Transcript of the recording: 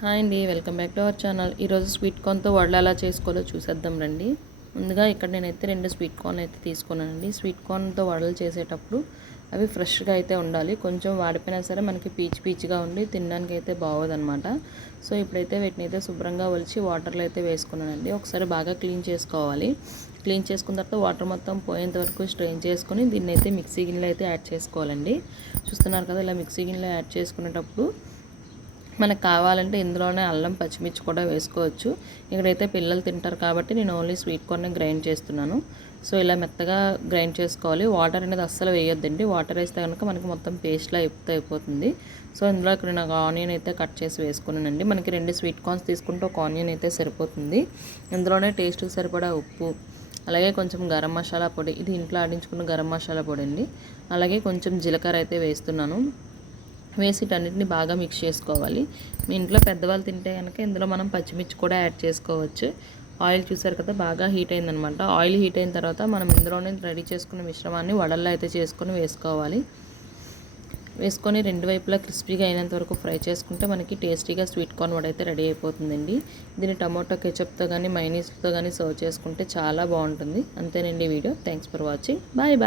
Hi అండి, welcome back to our channel. ఈరోజు sweet కార్న్తో వడలు ఎలా చేసుకోవాలో చూసేద్దాం రండి. ముందుగా ఇక్కడ నేనైతే 2 స్వీట్ కార్న్ అయితే తీసుకున్నానండి. స్వీట్ కార్న్తో వడలు చేసేటప్పుడు అవి ఫ్రెష్గా అయితే ఉండాలి. కొంచెం వాడిపోయినా సరే మనకి పీచుగా ఉండి తినడానికి అయితే బాగోదన్నమాట. సో ఇప్పుడైతే వీటిని అయితే శుభ్రంగా ఒలిచి వాటర్లో అయితే వేసుకున్నానండి. ఒకసారి బాగా క్లీన్ చేసుకోవాలి. క్లీన్ చేసుకున్న తర్వాత వాటర్ మొత్తం పోయేంత వరకు స్ట్రెయిన్ చేసుకొని దీన్ని అయితే మిక్సీ గిన్నెలో అయితే యాడ్ చేసుకోవాలండి. చూస్తున్నారు కదా, ఇలా మిక్సీ గిన్నెలో యాడ్ చేసుకునేటప్పుడు మనకు కావాలంటే ఇందులోనే అల్లం పచ్చిమిర్చి కూడా వేసుకోవచ్చు. ఇక్కడైతే పిల్లలు తింటారు కాబట్టి నేను ఓన్లీ స్వీట్ కార్న్ గ్రైండ్ చేస్తున్నాను. సో ఇలా మెత్తగా గ్రైండ్ చేసుకోవాలి. వాటర్ అనేది అస్సలు వేయొద్దండి. వాటర్ వేస్తే కనుక మనకి మొత్తం పేస్ట్లా అయిపోతుంది. సో ఇందులో ఇక్కడ నాకు ఆనియన్ అయితే కట్ చేసి వేసుకున్నానండి. మనకి 2 స్వీట్ కార్న్స్ తీసుకుంటే ఒక ఆనియన్ అయితే సరిపోతుంది. ఇందులోనే టేస్ట్కి సరిపడా ఉప్పు, అలాగే కొంచెం గరం మసాలా పొడి, ఇది ఇంట్లో ఆడించుకున్న గరం మసాలా పొడి అండి. అలాగే కొంచెం జీలకర్ర అయితే వేస్తున్నాను. వేసి వీటన్నిటిని బాగా మిక్స్ చేసుకోవాలి. మీ ఇంట్లో పెద్దవాళ్ళు తింటే కనుక ఇందులో మనం పచ్చిమిర్చి కూడా యాడ్ చేసుకోవచ్చు. ఆయిల్ చూసారు కదా, బాగా హీట్ అయిందనమాట. ఆయిల్ హీట్ అయిన తర్వాత మనం ఇందులోనే రెడీ చేసుకున్న మిశ్రమాన్ని వడల్లో అయితే చేసుకొని వేసుకోవాలి. వేసుకొని 2 వైపులా క్రిస్పీగా అయినంత వరకు ఫ్రై చేసుకుంటే మనకి టేస్టీగా స్వీట్ కార్న్ వడ అయితే రెడీ అయిపోతుందండి. దీన్ని టమాటో కెచప్తో కానీ మైనీస్తో కానీ సర్వ్ చేసుకుంటే చాలా బాగుంటుంది. అంతేనండి video. Thanks for watching. Bye bye.